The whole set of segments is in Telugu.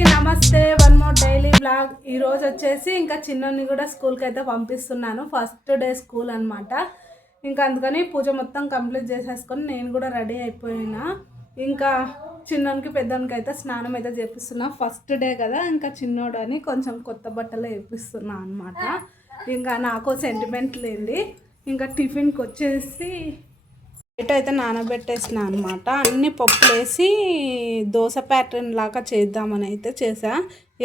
నమస్తే. One more daily blog. ఈరోజు వచ్చేసి ఇంకా చిన్నని కూడా స్కూల్కి అయితే పంపిస్తున్నాను. ఫస్ట్ డే స్కూల్ అనమాట ఇంకా అందుకని పూజ మొత్తం కంప్లీట్ చేసేసుకొని నేను కూడా రెడీ అయిపోయినా. ఇంకా చిన్నోనికి పెద్దోనికి అయితే స్నానం అయితే చేపిస్తున్నా. ఫస్ట్ డే కదా ఇంకా చిన్నోడు అని కొంచెం కొత్త బట్టలు వేపిస్తున్నా అనమాట ఇంకా నాకు సెంటిమెంట్ లేండి ఇంకా టిఫిన్కి వచ్చేసి బయట అయితే నానబెట్టేసిన అనమాట అన్ని పప్పులు వేసి దోశ ప్యాటర్న్ లాగా చేద్దామని అయితే చేసా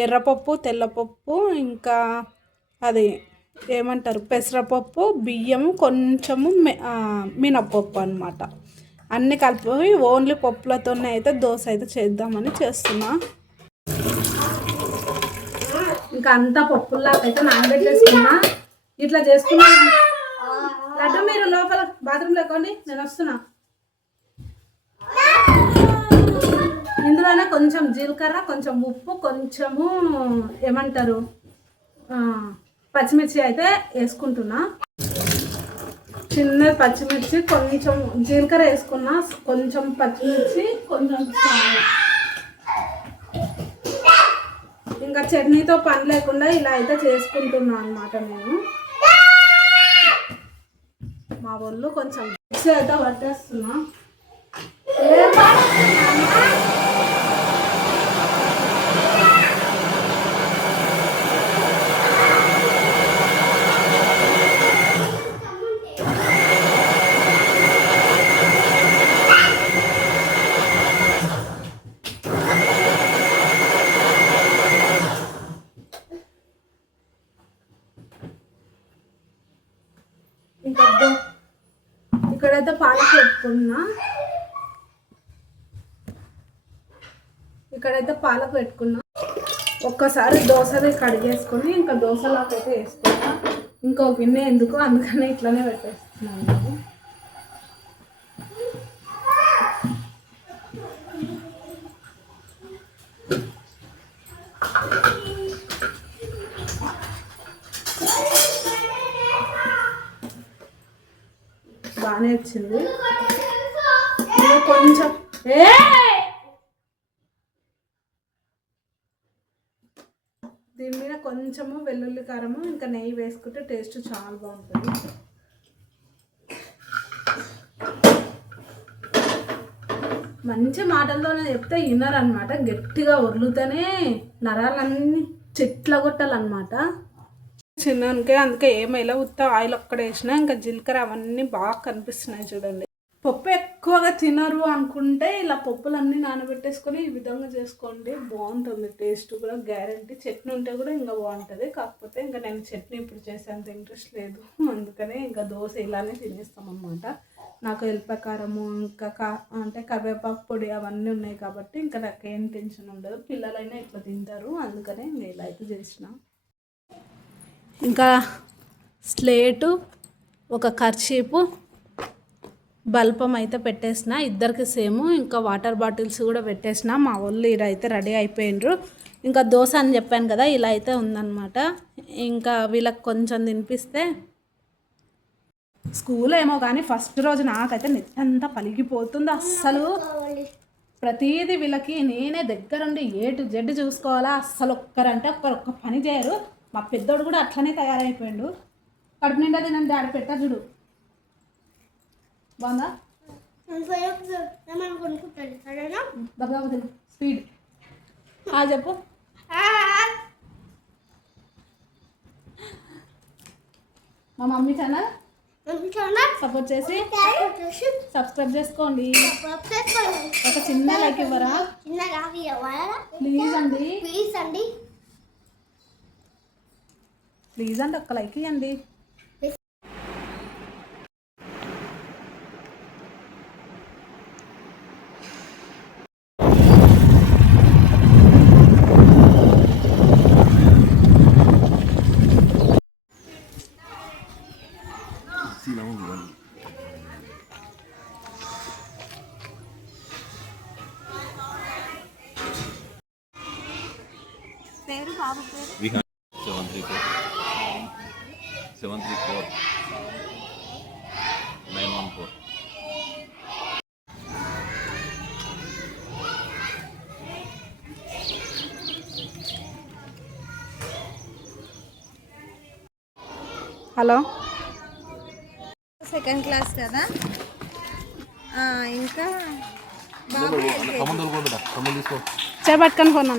ఎర్రపప్పు తెల్లపప్పు ఇంకా అది ఏమంటారు? పెసరపప్పు బియ్యం కొంచెము మినపప్పు మినప్పప్పు అనమాట అన్నీ కలిపి ఓన్లీ పప్పులతోనే అయితే దోశ అయితే చేద్దామని చేస్తున్నా. ఇంకా అంతా పప్పుల్లాగా అయితే నానబెట్టేసుకున్నా. ఇట్లా చేసుకున్నా లడ్డు మీరు బాత్రూంలో బాత్రూమ్ నేను వస్తున్నా. ఇందులోనే కొంచెం జీలకర్ర కొంచెం ఉప్పు కొంచెము ఏమంటారు? పచ్చిమిర్చి అయితే వేసుకుంటున్నా. చిన్న పచ్చిమిర్చి కొంచెం జీలకర్ర వేసుకున్నా కొంచెం పచ్చిమిర్చి కొంచెం ఇంకా చట్నీతో పని లేకుండా ఇలా అయితే చేసుకుంటున్నా అనమాట నేను. మా వాళ్ళు కొంచెం మిక్సీ అయితే పట్టేస్తున్నా ఇంకా పెట్టుకున్నా. ఇక్కడైతే పాలకు పెట్టుకున్నా. ఒక్కసారి దోశలు కడిగేసుకొని ఇంకా దోశలోకి అయితే వేసుకున్నా. ఇంకో గిన్నె ఎందుకు అందుకనే ఇట్లానే పెట్టేస్తున్నాను. బాగానే వచ్చింది. దీని మీద కొంచెము వెల్లుల్లి కారము ఇంకా నెయ్యి వేసుకుంటే టేస్ట్ చాలా బాగుంటుంది. మంచి మాటలతోనే చెప్తే వినరనమాట గట్టిగా వరులుతూనే నరాలన్నీ చెట్ల కొట్టాలన్నమాట చిన్నకే అందుకే ఏమైనా ఉత్త ఆయిల్ ఒక్కడ వేసినా ఇంకా జీలకర్ర అవన్నీ బాగా కనిపిస్తున్నాయి చూడండి. పప్పు ఎక్కువగా తినరు అనుకుంటే ఇలా పప్పులన్నీ నానబెట్టేసుకొని ఈ విధంగా చేసుకోండి. బాగుంటుంది. టేస్ట్ కూడా గ్యారంటీ. చట్నీ ఉంటే కూడా ఇంకా బాగుంటుంది. కాకపోతే ఇంకా నేను చట్నీ ఇప్పుడు చేసేంత ఇంట్రెస్ట్ లేదు. అందుకనే ఇంకా దోశ ఇలానే తినేస్తాం అన్నమాట నాకు ఎల్పకారము ఇంకా కా అంటే కరివేపాకు పొడి అవన్నీ ఉన్నాయి కాబట్టి ఇంకా నాకు టెన్షన్ ఉండదు. పిల్లలైనా ఇట్లా తింటారు. అందుకనే నేను ఇలా అయితే చేసిన. ఇంకా స్లేటు ఒక కర్చీపు బల్పం అయితే పెట్టేసిన. ఇద్దరికి సేమ్ ఇంకా వాటర్ బాటిల్స్ కూడా పెట్టేసిన. మా వాళ్ళు ఇలా అయితే రెడీ అయిపోయినరు ఇంకా దోశ అని చెప్పాను కదా ఇలా అయితే ఉందన్నమాట. ఇంకా వీళ్ళకి కొంచెం తినిపిస్తే స్కూల్ ఏమో కానీ ఫస్ట్ రోజు నాకైతే నెత్తంతా పలిగిపోతుంది అస్సలు. ప్రతిదీ వీళ్ళకి నేనే దగ్గరుండి ఏ టు జెడ్ చూసుకోవాలా అస్సలు ఒక్కరంటే ఒక్కరు ఒక్క పని చేయరు. మా పెద్దోడు కూడా అట్లనే తయారైపోయాడు. కడుపు నిండా తినండి ఆడ పెట్టా చూడు. బాగుందా? తిను స్పీడ్. ఆ చెప్పు. మా మమ్మీ ఛానల్ సపోర్ట్ చేసి. సబ్స్క్రైబ్ చేసుకోండి. ఒక చిన్న లైక్ ఇవ్వరా? ప్లీజ్ అండి. ప్లీజ్ అండి. ప్లీజ్ అండి ఒక్క లైక్ ఇవ్వండి హలో సెకండ్ క్లాస్ కదా? ఇంకా చేపట్టుకొని పోనా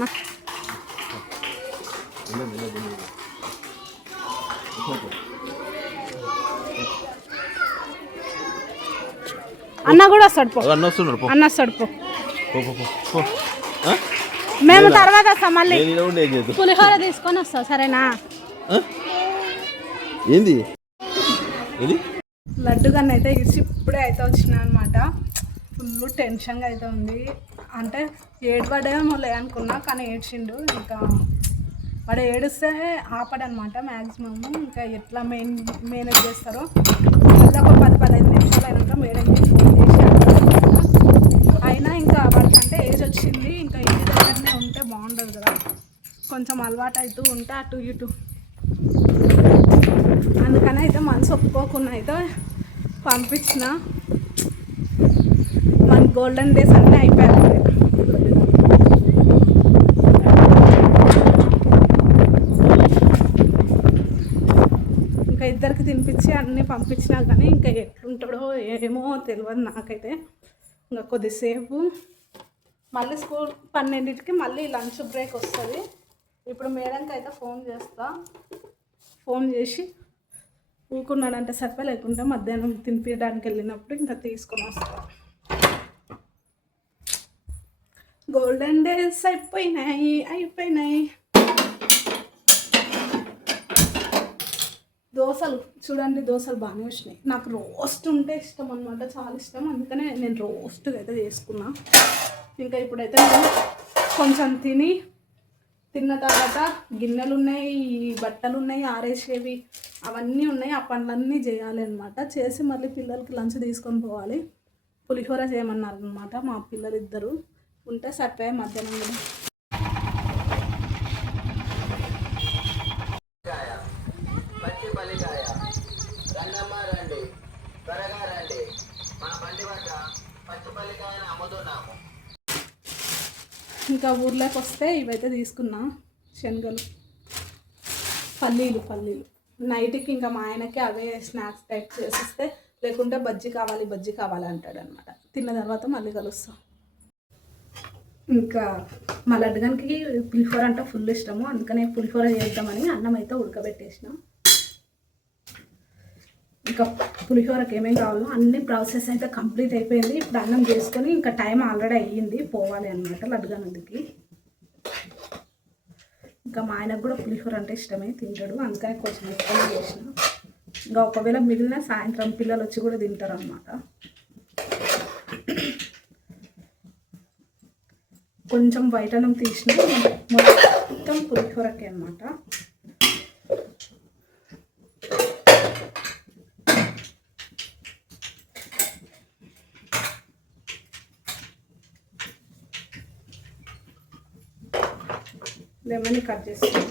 అన్న కూడా వస్తాడు పో. అన్న వస్తున్నాడు పో. అన్న వస్తాడు పో? మేము తర్వాత వస్తాం మళ్ళీ. పులిహోర తీసుకొని వస్తాం సరేనా? ఏంది? ఏది? లడ్డు కన్నా అయితే ఇచ్చి ఇప్పుడే అయితే వచ్చిన అనమాట ఫుల్ టెన్షన్గా అయితే ఉంది. అంటే ఏడుపడేమో లే అనుకున్నా కానీ ఏడ్చిండు. ఇంకా వాడు ఏడుస్తే ఆపడనమాట మ్యాక్సిమమ్ ఇంకా ఎట్లా మెయిన్ మేనేజ్ చేస్తారో. మళ్ళీ ఒక పది పదహైదు నిమిషాలు అయినాక ఫోన్ చేసి. అయినా ఇంకా వాడికి అంటే ఏజ్ వచ్చింది. ఇంకా ఇంటి దగ్గరనే ఉంటే బాగుండదు కదా. కొంచెం అలవాటు అవుతూ ఉంటే అటు ఇటు అందుకని అయితే మనసు ఒప్పుకోకుండా అయితే పంపించిన. మన గోల్డెన్ డేస్ అన్నీ అయిపోయాయి. ఇంకా ఇద్దరికి తినిపించి అన్నీ పంపించినా కానీ ఇంకా ఎట్లుంటాడో ఏమో తెలియదు నాకైతే. ఇంకా కొద్దిసేపు మళ్ళీ స్కూల్ పన్నెండింటికి మళ్ళీ లంచ్ బ్రేక్ వస్తుంది. ఇప్పుడు మేడంకి అయితే ఫోన్ చేస్తా. ఫోన్ చేసి ఊకున్నాడంటే సరిపో లేకుండా మధ్యాహ్నం తినిపించడానికి వెళ్ళినప్పుడు ఇంకా తీసుకొని వస్తాను గోల్డెన్ డేస్ అయిపోయినాయి అయిపోయినాయి. దోశలు చూడండి దోశలు బాగానే వచ్చినాయి. నాకు రోస్ట్ ఉంటే ఇష్టం అనమాట చాలా ఇష్టం. అందుకనే నేను రోస్ట్ అయితే చేసుకున్నా. ఇంకా ఇప్పుడైతే నేను కొంచెం తిని తిన్న తర్వాత గిన్నెలు ఉన్నాయి బట్టలు ఉన్నాయి ఆరేసేవి అవన్నీ ఉన్నాయి. ఆ పనులన్నీ చేయాలి అనమాట చేసి మళ్ళీ పిల్లలకి లంచ్ తీసుకొని పోవాలి. పులిహోర చేయమన్నారు అనమాట మా పిల్లలు ఇద్దరు ఉంటే సరిపోయే మధ్యాహ్నం ఇంకా ఊర్లోకి వస్తే ఇవైతే తీసుకున్నా. శనగలు. పల్లీలు పల్లీలు. నైట్కి ఇంకా మా ఆయనకి అవే స్నాక్స్ టైప్ చేసిస్తే లేకుంటే బజ్జీ కావాలి బజ్జీ కావాలి అంటాడు అనమాట తిన్న తర్వాత మళ్ళీ కలుస్తాం. ఇంకా మా లడ్డుగానికి పులిహోర అంటే ఫుల్ ఇష్టము. అందుకనే పులిహోర చేద్దామని అన్నం అయితే ఉడకబెట్టేసినాం. ఇంకా పులిహోరకి ఏమేమి కావాలో అన్ని ప్రాసెస్ అయితే కంప్లీట్ అయిపోయింది. ఇప్పుడు అన్నం చేసుకొని ఇంకా టైం ఆల్రెడీ అయ్యింది. పోవాలి అనమాట లడ్డుగానందుకి ఇంకా మా ఆయనకు కూడా పులిహోర అంటే ఇష్టమే తింటాడు. అందుకని కొంచెం ఎక్కువ చేసిన. ఇంకా ఒకవేళ మిగిలిన సాయంత్రం పిల్లలు వచ్చి కూడా తింటారు అనమాట కొంచెం వైటనం తీసిన మొత్తం పులిహోరకే అనమాట కట్ చేస్తాను.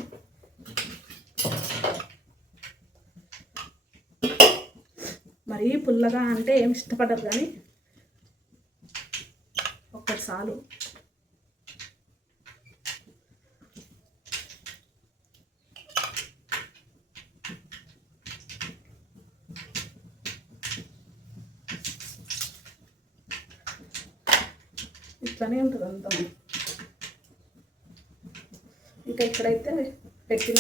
మరీ పుల్లగా అంటే ఏం ఇష్టపడరు కానీ ఒక్కటి చాలు. ఇట్లానే ఉంటుంది అంతా. ఇంకా ఇక్కడైతే పెట్టిన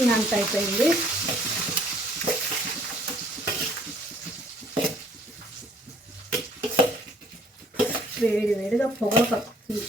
ఇంకా అంత అయిపోయింది వేడి వేడిగా పొగలు కక్కుతుంది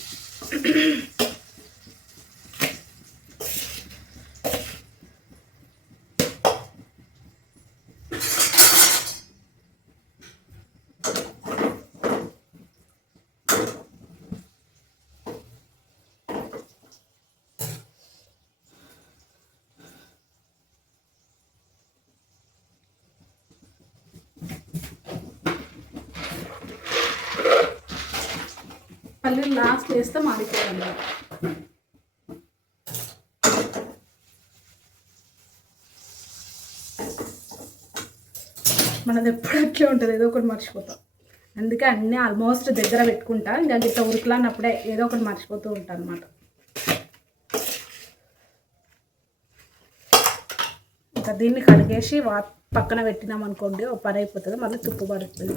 పల్లీలు లాస్ట్ వేస్తే మాడిపోయింది. మనది ఎప్పుడు అట్లే ఉంటుంది ఏదో ఒకటి మర్చిపోతాం. అందుకే అన్నీ ఆల్మోస్ట్ దగ్గర పెట్టుకుంటా ఇంకా గిట్ట ఉరుకులాన్నప్పుడే ఏదో ఒకటి మర్చిపోతూ ఉంటాను అనమాట ఇంకా దీన్ని కడిగేసి వా పక్కన పెట్టినాం అనుకోండి ఓ పని అయిపోతుంది మళ్ళీ తుప్పు పడుతుంది.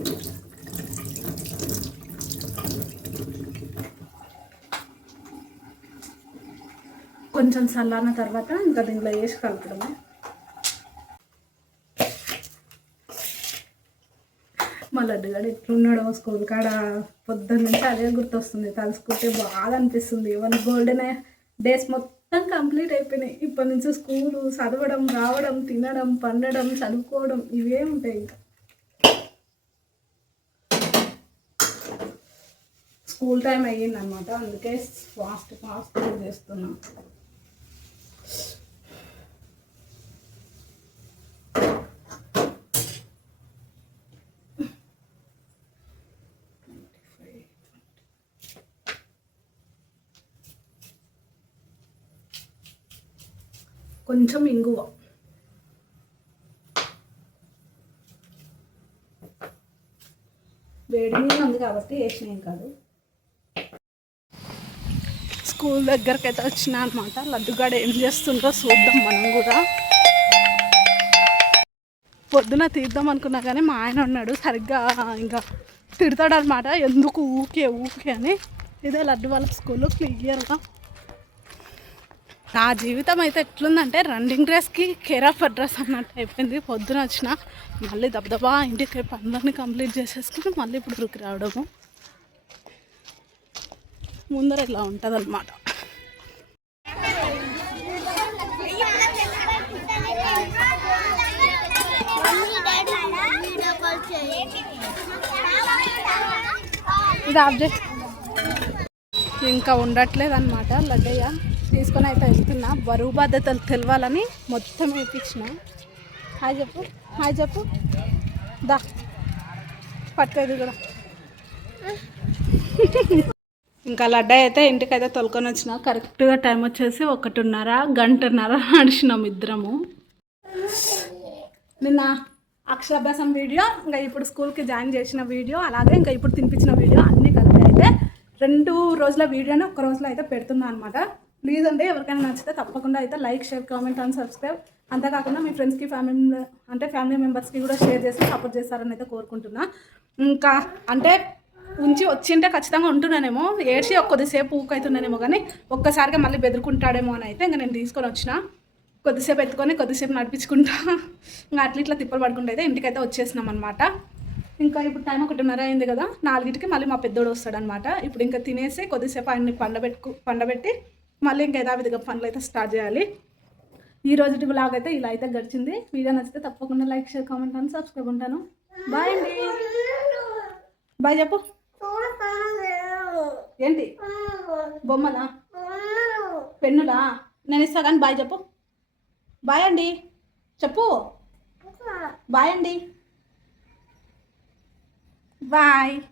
కొంచెం చల్లారిన తర్వాత ఇంకా దీంట్లో వేసి కలపడమే మా లడ్డుగాడు ఎట్లున్నాడో స్కూల్ కాడ పొద్దున్న నుంచి అదే గుర్తొస్తుంది. తలుసుకుంటే బాగా అనిపిస్తుంది. ఇవన్నీ గోల్డెన్ డేస్ మొత్తం కంప్లీట్ అయిపోయినాయి. ఇప్పటి నుంచి స్కూలు చదవడం రావడం తినడం పండడం చదువుకోవడం ఇవే ఉంటాయి ఇంకా. స్కూల్ టైం అయ్యిందనమాట అందుకే ఫాస్ట్ ఫాస్ట్ చేస్తున్నాం. కొంచెం ఇంగువ. వేడి మీద ఉంది కాబట్టి వేసినాం కాదు. స్కూల్ దగ్గరికి అయితే వచ్చిన అనమాట లడ్డుగాడు ఏం చేస్తుండ్రో చూద్దాం మనం కూడా. పొద్దున తీద్దాం అనుకున్నా కానీ మా ఆయన ఉన్నాడు సరిగ్గా ఇంకా తిడతాడు అనమాట ఎందుకు ఊకే ఊకే అని. ఇదే లడ్డు వాళ్ళ స్కూల్లో క్లియర్గా. నా జీవితం అయితే ఎట్లుందంటే రన్నింగ్ డ్రెస్కి కేర్ ఆఫ్ అడ్రస్ అన్నట్టు అయిపోయింది. పొద్దున వచ్చిన మళ్ళీ దబదబా ఇంటికి పనులన్నీ కంప్లీట్ చేసేసుకుని మళ్ళీ ఇప్పుడు రుకి రావడము. ముందర ఇలా ఉంటుంది అనమాట ఇది ఆబ్జెక్ట్. ఇంకా ఉండట్లేదు అనమాట లడ్డయ్య. తీసుకొని అయితే వెళ్తున్నా. బరువు బాధ్యతలు తెలవాలని మొత్తం వేయించిన హాయ్ చెప్పు హాయ్ చెప్పు. దా పట్టుకోది కూడా ఇంకా లడ్డా అయితే ఇంటికైతే తొలుకొని వచ్చిన. కరెక్ట్గా టైం వచ్చేసి ఒకటిన్నర గంటన్నర నడిచినాం ఇద్దరము. నిన్న అక్షరాభ్యాసం వీడియో ఇంకా ఇప్పుడు స్కూల్కి జాయిన్ చేసిన వీడియో అలాగే ఇంకా ఇప్పుడు తినిపించిన వీడియో అన్నీ కలిపి అయితే రెండు రోజుల వీడియోని ఒక్క రోజులో అయితే పెడుతున్నాను అనమాట ప్లీజ్ అంటే ఎవరికైనా నచ్చితే తప్పకుండా అయితే like share comment and subscribe. అంతేకాకుండా మీ ఫ్రెండ్స్కి ఫ్యామిలీ అంటే ఫ్యామిలీ మెంబర్స్కి కూడా షేర్ చేసి సపోర్ట్ చేస్తారని అయితే కోరుకుంటున్నా. ఇంకా అంటే ఉంచి వచ్చింటే ఖచ్చితంగా ఉంటున్నానేమో. ఏడ్చి కొద్దిసేపు ఊకైతున్నానేమో కానీ ఒక్కసారిగా మళ్ళీ బెదురుకుంటాడేమో అని అయితే ఇంకా నేను తీసుకొని వచ్చిన. కొద్దిసేపు ఎత్తుకొని కొద్దిసేపు నడిపించుకుంటా. ఇంకా అట్లా ఇట్లా తిప్పలు పడుకుంటూ అయితే ఇంటికైతే వచ్చేసినాం అనమాట ఇంకా ఇప్పుడు టైం ఒకటిన్నర అయింది కదా నాలుగింటికి మళ్ళీ మా పెద్దోడు వస్తాడనమాట ఇప్పుడు ఇంకా తినేసి కొద్దిసేపు ఆయన్ని పండబెట్టుకు పండబెట్టి మళ్ళీ ఇంకా యథావిధిగా పనులు అయితే స్టార్ట్ చేయాలి. ఈ రోజు బ్లాగ్ అయితే ఇలా అయితే గడిచింది. వీడియో నచ్చితే తప్పకుండా లైక్ షేర్ కామెంట్ అని సబ్స్క్రైబ్ ఉంటాను. బాయ్ అండి. బాయ్ చెప్పు. ఏంటి? బొమ్మలా? పెన్నులా? నేను ఇస్తా కానీ బాయ్ చెప్పు. బాయ్ అండి. చెప్పు. బాయ్ అండి. బాయ్.